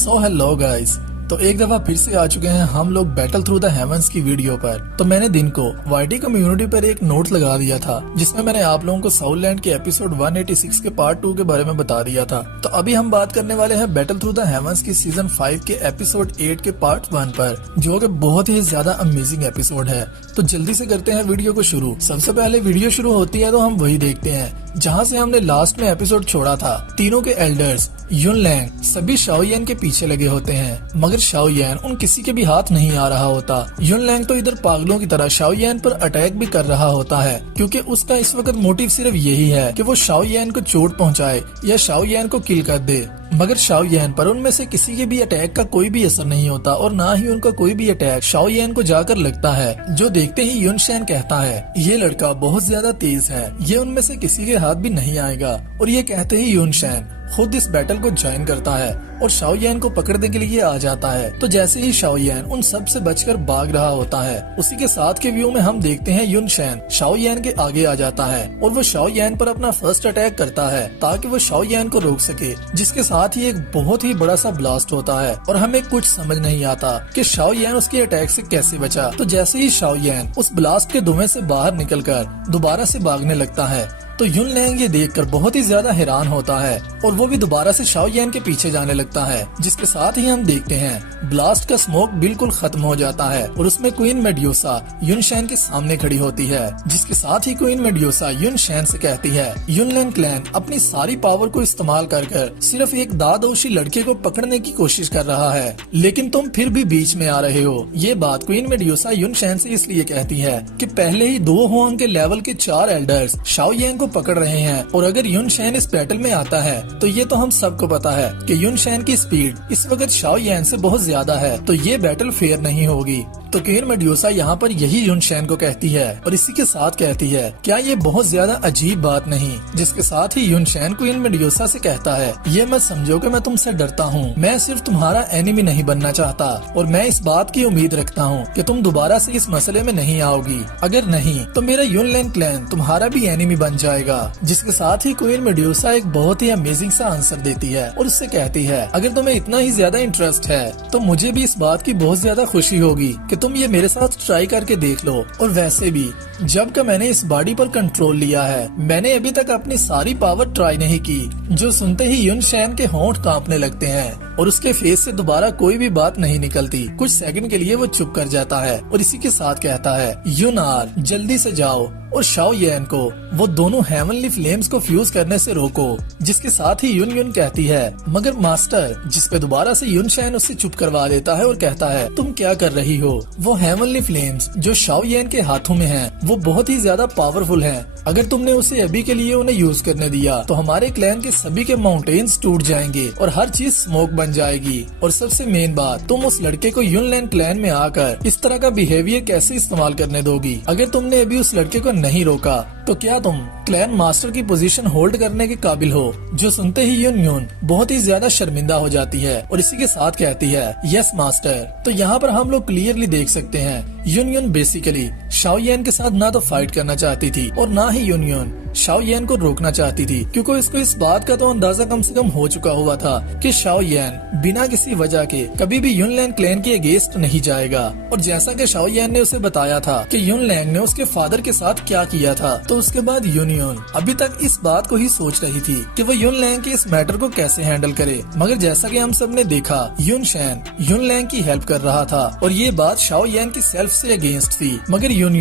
So hello guys, तो एक दफा फिर से आ चुके हैं हम लोग बैटल थ्रू द हेवंस की वीडियो पर। तो मैंने दिन को वाईटी कम्युनिटी पर एक नोट लगा दिया था जिसमें मैंने आप लोगों को साउथलैंड के एपिसोड 186 के पार्ट 2 के बारे में बता दिया था। तो अभी हम बात करने वाले हैं बैटल थ्रू द हेवंस की सीजन 5 के एपिसोड 8 के पार्ट 1 पर, जो कि बहुत ही ज्यादा अमेजिंग एपिसोड है। तो जल्दी से करते हैं वीडियो को शुरू। सबसे पहले वीडियो शुरू होती है तो हम वही देखते हैं जहाँ से हमने लास्ट में एपिसोड छोड़ा था। तीनों के एल्डर्स युनलैंग सभी शाओयन के पीछे लगे होते हैं, मगर शाओयन उन किसी के भी हाथ नहीं आ रहा होता। युनलैंग तो इधर पागलों की तरह शाओयन पर अटैक भी कर रहा होता है, क्योंकि उसका इस वक्त मोटिव सिर्फ यही है कि वो शाओयन को चोट पहुंचाए या शाओयन को किल कर दे। मगर शाओयन पर उनमें से किसी के भी अटैक का कोई भी असर नहीं होता और ना ही उनका कोई भी अटैक शाओयन को जाकर लगता है। जो देखते ही युनशैन कहता है ये लड़का बहुत ज्यादा तेज है, ये उनमें से किसी के हाथ भी नहीं आएगा। और ये कहते ही युनशैन खुद इस बैटल को ज्वाइन करता है और शाओयन को पकड़ने के लिए आ जाता है। तो जैसे ही शाओयन उन सब से बचकर भाग रहा होता है, उसी के साथ के व्यू में हम देखते हैं युनशैन शाओयन के आगे आ जाता है और वो शाओयन पर अपना फर्स्ट अटैक करता है ताकि वो शाओयन को रोक सके, जिसके साथ ही एक बहुत ही बड़ा सा ब्लास्ट होता है और हमें कुछ समझ नहीं आता कि शाओयन उसके अटैक से कैसे बचा। तो जैसे ही शाओयन उस ब्लास्ट के धुएं से बाहर निकलकर दोबारा से भागने लगता है तो युनलैंग ये देखकर बहुत ही ज्यादा हैरान होता है और वो भी दोबारा से शाओयन के पीछे जाने लगता है, जिसके साथ ही हम देखते हैं ब्लास्ट का स्मोक बिल्कुल खत्म हो जाता है और उसमें क्वीन मेड्यूसा युनशैन के सामने खड़ी होती है, जिसके साथ ही क्वीन मेड्यूसा युनशैन से कहती है युनलैंग क्लैन अपनी सारी पावर को इस्तेमाल कर सिर्फ एक दादोशी लड़के को पकड़ने की कोशिश कर रहा है, लेकिन तुम फिर भी बीच में आ रहे हो। ये बात क्वीन मेड्यूसा युनशैन से इसलिए कहती है कि पहले ही 2 हुआंग के लेवल के 4 एल्डर्स शाओयन को पकड़ रहे हैं और अगर युनशैन इस बैटल में आता है तो ये तो हम सबको पता है कि युनशैन की स्पीड इस वक्त शाओयन से बहुत ज्यादा है, तो ये बैटल फेयर नहीं होगी। तो क्वीन मेड्यूसा यहाँ पर यही युनशैन को कहती है और इसी के साथ कहती है क्या ये बहुत ज्यादा अजीब बात नहीं, जिसके साथ ही युनशैन क्वीन मेड्यूसा से कहता है ये मत समझो कि मैं तुमसे डरता हूँ, मैं सिर्फ तुम्हारा एनिमी नहीं बनना चाहता और मैं इस बात की उम्मीद रखता हूँ कि तुम दोबारा से इस मसले में नहीं आओगी, अगर नहीं तो मेरा युनलैंग क्लैन तुम्हारा भी एनिमी बन जाएगा। जिसके साथ ही क्वीन मेड्यूसा एक बहुत ही अमेजिंग सा आंसर देती है और उससे कहती है अगर तुम्हें इतना ही ज्यादा इंटरेस्ट है तो मुझे भी इस बात की बहुत ज्यादा खुशी होगी कि तुम ये मेरे साथ ट्राई करके देख लो। और वैसे भी जब का मैंने इस बॉडी पर कंट्रोल लिया है, मैंने अभी तक अपनी सारी पावर ट्राई नहीं की। जो सुनते ही युनशैन के होंठ कांपने लगते हैं और उसके फेस से दोबारा कोई भी बात नहीं निकलती। कुछ सेकंड के लिए वो चुप कर जाता है और इसी के साथ कहता है युनार जल्दी से जाओ और शाओयन को वो दोनों हेवनली फ्लेम्स को फ्यूज करने से रोको। जिसके साथ ही युन कहती है मगर मास्टर, जिस पे दोबारा से युनशैन उससे चुप करवा देता है और कहता है तुम क्या कर रही हो। वो हेवनली फ्लेम्स जो शाओयन के हाथों में हैं, वो बहुत ही ज्यादा पावरफुल हैं। अगर तुमने उसे अभी के लिए उन्हें यूज करने दिया तो हमारे क्लैन के सभी के माउंटेन्स टूट जाएंगे और हर चीज स्मोक बन जाएगी। और सबसे मेन बात, तुम उस लड़के को युनलैंग क्लैन में आकर इस तरह का बिहेवियर कैसे इस्तेमाल करने दोगी। अगर तुमने अभी उस लड़के को नहीं रोका तो क्या तुम क्लैन मास्टर की पोजीशन होल्ड करने के काबिल हो। जो सुनते ही युन बहुत ही ज्यादा शर्मिंदा हो जाती है और इसी के साथ कहती है यस मास्टर। तो यहाँ पर हम लोग क्लियरली देख सकते हैं युन बेसिकली शाओयन के साथ ना तो फाइट करना चाहती थी और ना ही युन शाओयन को रोकना चाहती थी, क्योंकि इसको इस बात का तो अंदाजा कम से कम हो चुका हुआ था कि शाओयन बिना किसी वजह के कभी भी युनलैंग क्लैन के अगेंस्ट नहीं जाएगा। और जैसा कि शाओयन ने उसे बताया था कि युनलैंग ने उसके फादर के साथ क्या किया था, तो उसके बाद युन अभी तक इस बात को ही सोच रही थी कि वो युनलैंग के इस मैटर को कैसे हैंडल करे। मगर जैसा कि हम सब ने देखा युनशैन युनलैंग की हेल्प कर रहा था और ये बात शाओयन की सेल्फ से अगेंस्ट थी, मगर युन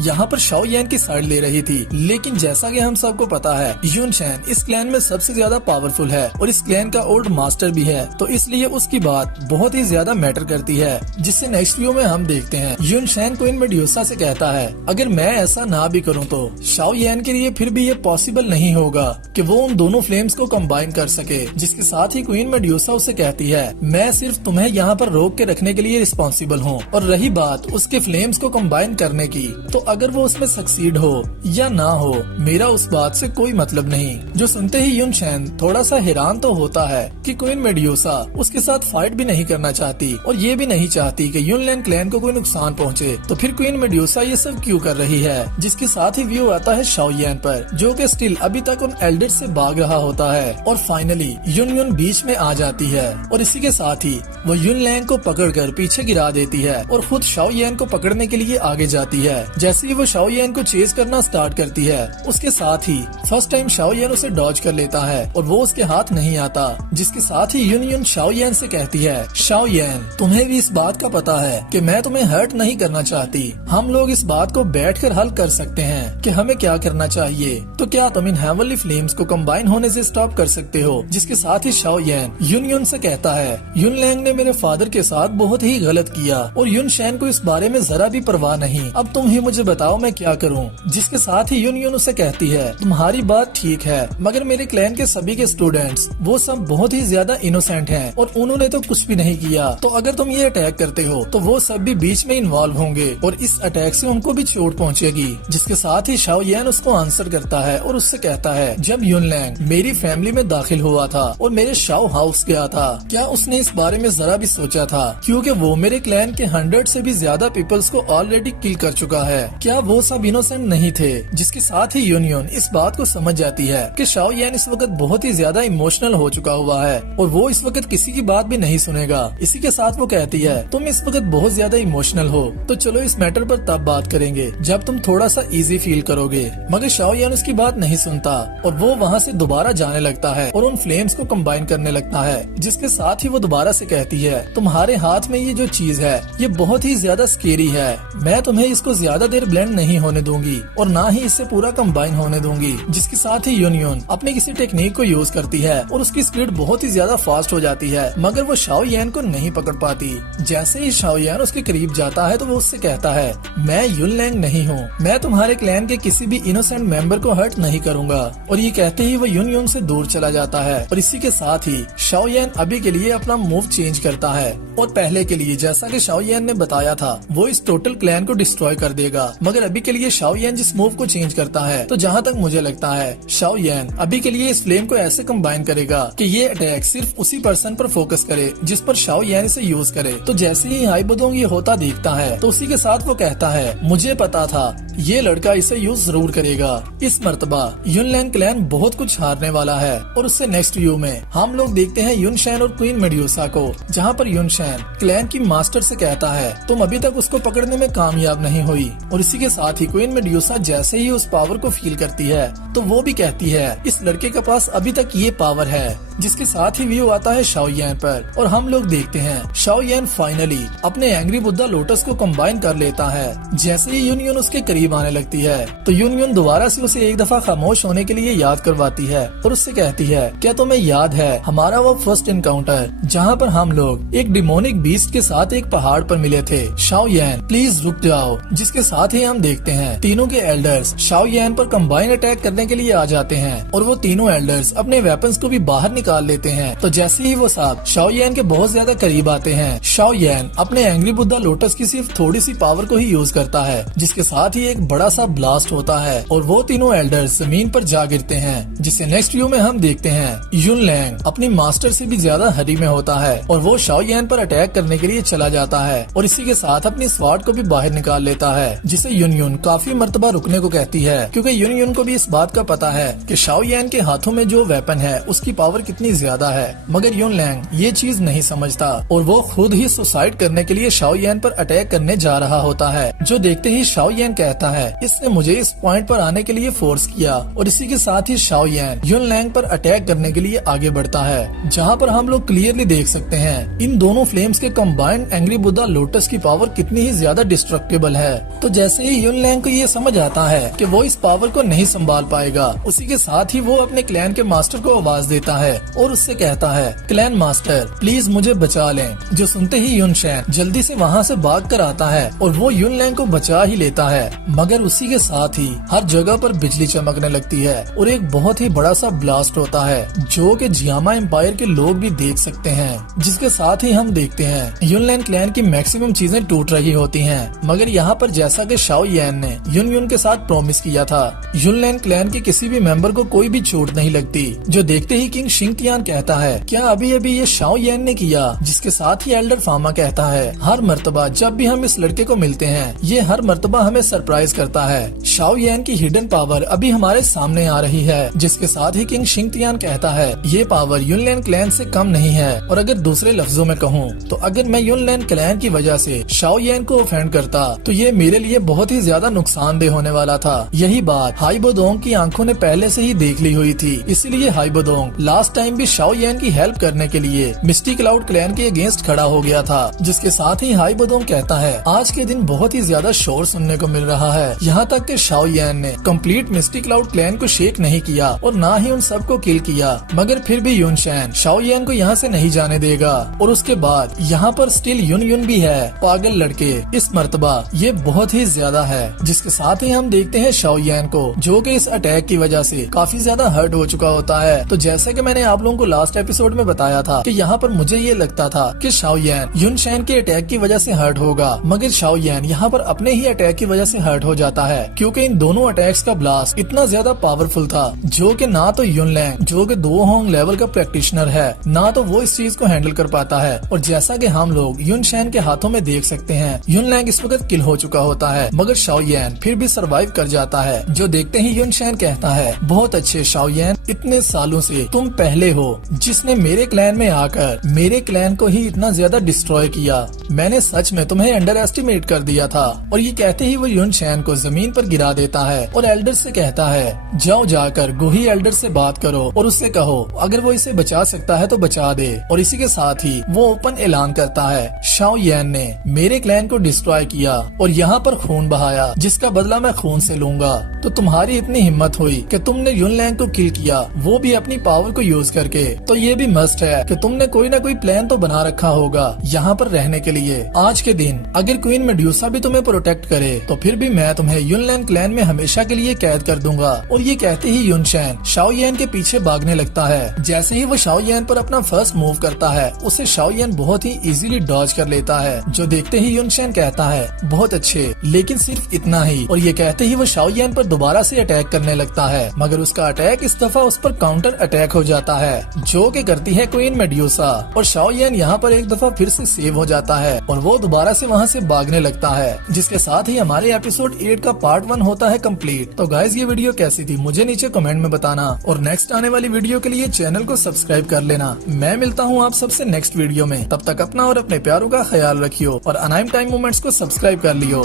यहाँ पर शाओयन की साइड ले रही थी। लेकिन जैसा कि हम सबको पता है युनशैन इस क्लैन में सबसे ज्यादा पावरफुल है और इस क्लैन का ओल्ड मास्टर भी है, तो इसलिए उसकी बात बहुत ही ज्यादा मैटर करती है। जिससे नेक्स्ट व्यू में हम देखते हैं युनशैन क्वीन मेड्यूसा से कहता है अगर मैं ऐसा ना भी करूँ तो शाओयन के लिए फिर भी ये पॉसिबल नहीं होगा कि वो उन दोनों फ्लेम्स को कंबाइन कर सके। जिसके साथ ही क्वीन मेड्यूसा उसे कहती है मैं सिर्फ तुम्हें यहाँ पर रोक के रखने के लिए रिस्पॉन्सिबल हूँ, और रही बात उसके फ्लेम्स को कंबाइन करने की, तो अगर वो उसमें सक्सीड हो या ना हो, मेरा उस बात से कोई मतलब नहीं। जो सुनते ही युन शैन थोड़ा सा हैरान तो होता है कि क्वीन मेड्यूसा उसके साथ फाइट भी नहीं करना चाहती और ये भी नहीं चाहती कि युनलैंग क्लैन को कोई नुकसान पहुंचे, तो फिर क्वीन मेड्यूसा ये सब क्यों कर रही है। जिसके साथ ही व्यू आता है शाओ यान पर, जो कि स्टिल अभी तक उन एल्डर्स से भाग रहा होता है और फाइनली युन बीच में आ जाती है और इसी के साथ ही वो युनलैंग को पकड़कर पीछे गिरा देती है और खुद शाओ यान को पकड़ने के लिए आगे जाती है। जैसे ही वो शाओ यान को चेज करना स्टार्ट करती है, उसके साथ ही फर्स्ट टाइम शाओ यान उसे डॉज कर लेता है और वो उसके हाथ नहीं आता। जिसके साथ ही युन शाओ यान से कहती है, शाओ यान तुम्हें भी इस बात का पता है कि मैं तुम्हें हर्ट नहीं करना चाहती। हम लोग इस बात को बैठकर हल कर सकते हैं कि हमें क्या करना चाहिए। तो क्या तुम इन हेवनली फ्लेम्स को कंबाइन होने से स्टॉप कर सकते हो। जिसके साथ ही शाओ यान युन से कहता है, युनलैंग ने मेरे फादर के साथ बहुत ही गलत किया और युन शैन को इस बारे में जरा भी परवाह नहीं। अब तुम ही मुझे बताओ मैं क्या करूं। जिसके साथ ही युन उसे कहती है, तुम्हारी बात ठीक है, मगर मेरे क्लैन के सभी के स्टूडेंट्स वो सब बहुत ही ज्यादा इनोसेंट हैं और उन्होंने तो कुछ भी नहीं किया। तो अगर तुम ये अटैक करते हो तो वो सब भी बीच में इन्वॉल्व होंगे और इस अटैक से उनको भी चोट पहुंचेगी। जिसके साथ ही शाओ यान उसको आंसर करता है और उससे कहता है, जब युनलैंग मेरी फैमिली में दाखिल हुआ था और मेरे शाओ हाउस गया था, क्या उसने इस बारे में जरा भी सोचा था, क्योंकि वो मेरे क्लैन के 100 से भी ज्यादा पीपल्स को ऑलरेडी किल कर चुका है। क्या वो सब इनोसेंट नहीं थे। जिसके साथ ही युन इस बात को समझ जाती है कि शाओ यान इस वक्त बहुत ही ज्यादा इमोशनल हो चुका हुआ है और वो इस वक्त किसी की बात भी नहीं सुनेगा। इसी के साथ वो कहती है, तुम इस वक्त बहुत ज्यादा इमोशनल हो, तो चलो इस मैटर पर तब बात करेंगे जब तुम थोड़ा सा इजी फील करोगे। मगर शाओ यान उसकी बात नहीं सुनता और वो वहाँ से दोबारा जाने लगता है और उन फ्लेम्स को कंबाइन करने लगता है। जिसके साथ ही वो दोबारा से कहती है, तुम्हारे हाथ में ये जो चीज है ये बहुत ही ज्यादा स्केरी है, मैं तुम्हें इसको ज्यादा देर ब्लेंड नहीं होने दूंगी और ना ही इससे पूरा कंबाइन होने दूंगी। जिसके साथ ही युन अपने किसी टेक्निक को यूज करती है और उसकी स्पीड बहुत ही ज्यादा फास्ट हो जाती है, मगर वो शाओ यान को नहीं पकड़ पाती। जैसे ही शाओ यान उसके करीब जाता है तो वो उससे कहता है, मैं युनलैंग नहीं हूँ, मैं तुम्हारे क्लैन के किसी भी इनोसेंट मेंबर को हर्ट नहीं करूँगा। और ये कहते ही वो युन से दूर चला जाता है और इसी के साथ ही शाओ यान अभी के लिए अपना मूव चेंज करता है और पहले के लिए जैसा कि शाओ यान ने बताया था वो इस टोटल क्लैन को डिस्ट्रॉय कर देगा। मगर अभी के लिए शाओ यान जिस मूव को चेंज करता है, तो जहाँ तक मुझे लगता है शाओ यान अभी के लिए इस फ्लेम को ऐसे कंबाइन करेगा कि ये अटैक सिर्फ उसी पर्सन पर फोकस करे जिस पर शाओ यान इसे यूज करे। तो जैसे ही हाई बदोंग ये होता देखता है तो उसी के साथ वो कहता है, मुझे पता था ये लड़का इसे यूज जरूर करेगा। इस मर्तबा युनलैंग क्लैन बहुत कुछ हारने वाला है और उससे नेक्स्ट व्यू में हम लोग देखते हैं युन शैन और क्वीन मेड्यूसा को, जहाँ पर युन शैन क्लैन की मास्टर से कहता है, तुम अभी तक उसको पकड़ने में कामयाब नहीं हुई। और इसी के साथ ही क्वीन मेड्यूसा जैसे ही उस पावर को फील करती है तो वो भी कहती है, इस लड़के के पास अभी तक ये पावर है। जिसके साथ ही व्यू आता है शाओ यान पर और हम लोग देखते हैं शाओ यान फाइनली अपने एंग्री बुद्धा लोटस को कंबाइन कर लेता है। जैसे ही युन उसके करीब आने लगती है तो युन दोबारा से उसे एक दफा खामोश होने के लिए याद करवाती है और उससे कहती है, क्या तुम्हें याद है हमारा वो फर्स्ट एनकाउंटर जहाँ पर हम लोग एक डिमोनिक बीस्ट के साथ एक पहाड़ पर मिले थे। शाओ यान प्लीज रुक जाओ। जिसके साथ ही हम देखते हैं तीनों के एल्डर्स शाओ यान पर कंबाइन अटैक करने के लिए आ जाते हैं और वो तीनों एल्डर्स अपने वेपन्स को भी बाहर निकाल लेते हैं। तो जैसे ही वो साथ शाओ यान के बहुत ज्यादा करीब आते हैं, शाओ यान अपने एंग्री बुद्धा लोटस की सिर्फ थोड़ी सी पावर को ही यूज करता है, जिसके साथ ही एक बड़ा सा ब्लास्ट होता है और वो तीनों एल्डर्स जमीन पर जा गिरते हैं। जिसे नेक्स्ट व्यू में हम देखते हैं युनलैंग अपनी मास्टर से भी ज्यादा हरी में होता है और वो शाओ यान पर अटैक करने के लिए चला जाता है और इसी के साथ अपनी स्वॉर्ड को भी बाहर निकाल लेता है, जिसे युन काफी मर्तबा रुकने को कहती है क्योंकि युन को भी इस बात का पता है कि शाओ यान के हाथों में जो वेपन है उसकी पावर कितनी ज्यादा है। मगर युनलैंग ये चीज नहीं समझता और वो खुद ही सुसाइड करने के लिए शाओ यान पर अटैक करने जा रहा होता है। जो देखते ही शाओ यान कहता है, इसने मुझे इस पॉइंट पर आने के लिए फोर्स किया और इसी के साथ ही शाओ यान युनलैंग पर अटैक करने के लिए आगे बढ़ता है, जहाँ पर हम लोग क्लियरली देख सकते हैं इन दोनों फ्लेम्स के कंबाइंड एंग्री बुद्धा लोटस की पावर कितनी ही ज्यादा डिस्ट्रक्टिबल है। तो जैसे ही युनलैंग को ये समझ आता है कि वो इस पावर को नहीं संभाल पाएगा, उसी के साथ ही वो अपने क्लैन के मास्टर को आवाज देता है और उससे कहता है, क्लैन मास्टर प्लीज मुझे बचा लें। जो सुनते ही युन शैन जल्दी से वहाँ से भाग कर आता है और वो युनलैंग को बचा ही लेता है, मगर उसी के साथ ही हर जगह पर बिजली चमकने लगती है और एक बहुत ही बड़ा सा ब्लास्ट होता है जो कि जियामा एम्पायर के लोग भी देख सकते हैं। जिसके साथ ही हम देखते हैं युनलैंग क्लैन की मैक्सिमम चीजें टूट रही होती हैं, मगर यहाँ पर जैसा कि के शाओ यैन ने युन युन के साथ प्रॉमिस किया था। युनलैंड क्लैन के किसी भी मेंबर को कोई भी चोट नहीं लगती, जो देखते ही किंग शिंगतियान कहता है, क्या अभी अभी ये शाओ यैन ने किया? जिसके साथ ही एल्डर फामा कहता है, हर मर्तबा जब भी हम इस लड़के को मिलते हैं, ये हर मर्तबा हमें सरप्राइज करता है। शाओ यैन की हिडन पावर अभी हमारे सामने आ रही है। जिसके साथ ही किंग शिंगतियान कहता है, ये पावर युनलैंड क्लैन से कम नहीं है। और अगर दूसरे लफ्जों में कहूँ तो अगर मैं युनलैंड क्लैन की वजह से शाओ यैन को ऑफेंड करता तो ये मेरे लिए बहुत ही ज्यादा नुकसानदेह होने वाला था। यही बात हाइबोडोंग की आंखों ने पहले से ही देख ली हुई थी, इसलिए हाइबोडोंग लास्ट टाइम भी शाओ यैन की हेल्प करने के लिए मिस्टी क्लाउड क्लैन के अगेंस्ट खड़ा हो गया था। जिसके साथ ही हाइबोडोंग कहता है, आज के दिन बहुत ही ज्यादा शोर सुनने को मिल रहा है। यहाँ तक कि शाओ यैन ने कंप्लीट मिस्टी क्लाउड क्लैन को शेक नहीं किया और ना ही उन सबको किल किया, मगर फिर भी युन शैन शाओ यैन को यहाँ से नहीं जाने देगा। और उसके बाद यहाँ पर स्टिल युन युन भी है। पागल लड़के, इस मर्तबा ये बहुत ही ज्यादा है। जिसके साथ ही हम देखते हैं शाओ यैन को, जो कि इस अटैक की वजह से काफी ज्यादा हर्ट हो चुका होता है। तो जैसे कि मैंने आप लोगों को लास्ट एपिसोड में बताया था कि यहाँ पर मुझे ये लगता था कि शाओ यैन युन शैन के अटैक की वजह से हर्ट होगा, मगर शाओ यैन यहाँ पर अपने ही अटैक की वजह से हर्ट हो जाता है, क्योंकि इन दोनों अटैक्स का ब्लास्ट इतना ज्यादा पावरफुल था, जो कि ना तो युनलैंग जो कि 2 होंग लेवल का प्रैक्टिशनर है, ना तो वो इस चीज को हैंडल कर पाता है। और जैसा कि हम लोग युन शैन के हाथों में देख सकते हैं, युनलैंग इस वक्त किल हो चुका होता है, मगर शाओ यैन फिर भी सरवाइव कर जाता है। जो देखते ही युन शैन कहता है, बहुत अच्छे शाओ यैन, इतने सालों से तुम पहले हो जिसने मेरे क्लैन में आकर मेरे क्लैन को ही इतना ज्यादा डिस्ट्रॉय किया। मैंने सच में तुम्हें अंडर एस्टिमेट कर दिया था। और ये कहते ही वो युन शैन को जमीन पर गिरा देता है और एल्डर से कहता है, जाओ जाकर गोही एल्डर से बात करो और उससे कहो अगर वो इसे बचा सकता है तो बचा दे। और इसी के साथ ही वो ओपन ऐलान करता है, शाओ यैन ने मेरे क्लैन को डिस्ट्रॉय किया और यहाँ पर खून बहाया, जिसका बदला मैं खून से लूंगा। तो तुम्हारी इतनी हिम्मत हुई कि तुमने युनलैंग को किल किया, वो भी अपनी पावर को यूज करके, तो ये भी मस्ट है कि तुमने कोई ना कोई प्लान तो बना रखा होगा यहाँ पर रहने के लिए। आज के दिन अगर क्वीन मेड्यूसा भी तुम्हें प्रोटेक्ट करे तो फिर भी मैं तुम्हें युनलैंग क्लैन में हमेशा के लिए कैद कर दूंगा। और ये कहते ही युन शैन शाओ यैन के पीछे भागने लगता है। जैसे ही वो शाओ यैन पर अपना फर्स्ट मूव करता है, उसे शाओ यैन बहुत ही इजीली डॉज कर लेता है। जो देखते ही युन शैन कहता है, बहुत अच्छे, लेकिन सिर्फ इतना ही। और ये कहते ही वो शाओ यैन पर दोबारा से अटैक करने लगता है, मगर उसका अटैक इस दफा उस पर काउंटर अटैक हो जाता है, जो कि करती है क्वीन मेड्यूसा। और शाओ यैन यहाँ पर एक दफा फिर से सेव हो जाता है और वो दोबारा से वहाँ से भागने लगता है। जिसके साथ ही हमारे एपिसोड 8 का पार्ट 1 होता है कंप्लीट। तो गाइज ये वीडियो कैसी थी मुझे नीचे कमेंट में बताना, और नेक्स्ट आने वाली वीडियो के लिए चैनल को सब्सक्राइब कर लेना। मैं मिलता हूँ आप सबसे नेक्स्ट वीडियो में, तब तक अपना और अपने प्यारों का ख्याल रखियो और अनाइम टाइम मोमेंट्स को सब्सक्राइब कर लियो।